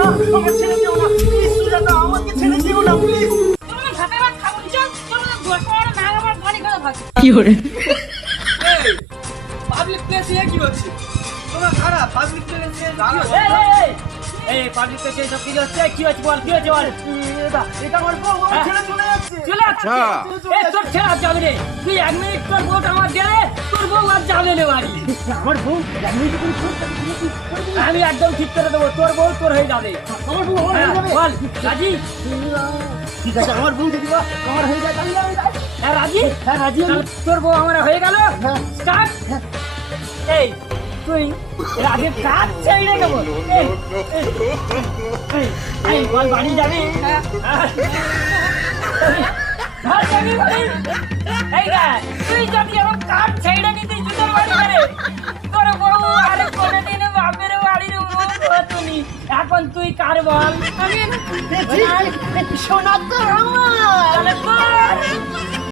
না, আমার ছেড়ে দিও না প্লিজ সুজাতা, আমাকে ছেড়ে দিও না প্লিজ। তোমরা ভাতে ভাত খাবো চল তোমরা ঘর না আমার ঘরে ঘরে ভাত কি করে পাবলিক প্লেসে কি হচ্ছে? তোমরা খারাপ পাবলিক প্লেসে এই পাবলিক প্লেসে সব কি হচ্ছে? কি হচ্ছে বল, কি হচ্ছে বল? এটা আমার বউ আমার ছেড়ে চলে যাচ্ছে। চলে আচ্ছা এই তোর ছেড়া যাবে রে, তুই 1 মিনিট তোর বউটা আমার দেলে, তোর বউ আর যাবে না বাড়ি। আমার বউ আমি আমি একদম ঠিক করে দেবো, তোর বউ তোর হয়ে যাবে। আমার বউ আমার হয়ে যাবে। বল রাজি? ঠিক আছে আমার বউ যদি আমার হয়ে যায় তাহলে আমি যাই। হ্যাঁ রাজি? হ্যাঁ রাজি আমি। তাহলে তোর বউ আমার হয়ে গেল, হ্যাঁ। স্টার্ট। এই তুই এর আগে কাজ ছেড়ে দেবো। এই বল বাড়ি যাবি? ঘর যাবি বাড়ি? এই দেখ, তুই যদি আমার কাজ ছেড়ে নিতে জুতোর বাড়ি করে, তোর বউ আর কোনোদিন বাপের বাড়ির মুখ হতনি। এখন তুই কার বল? সোনা তো আমার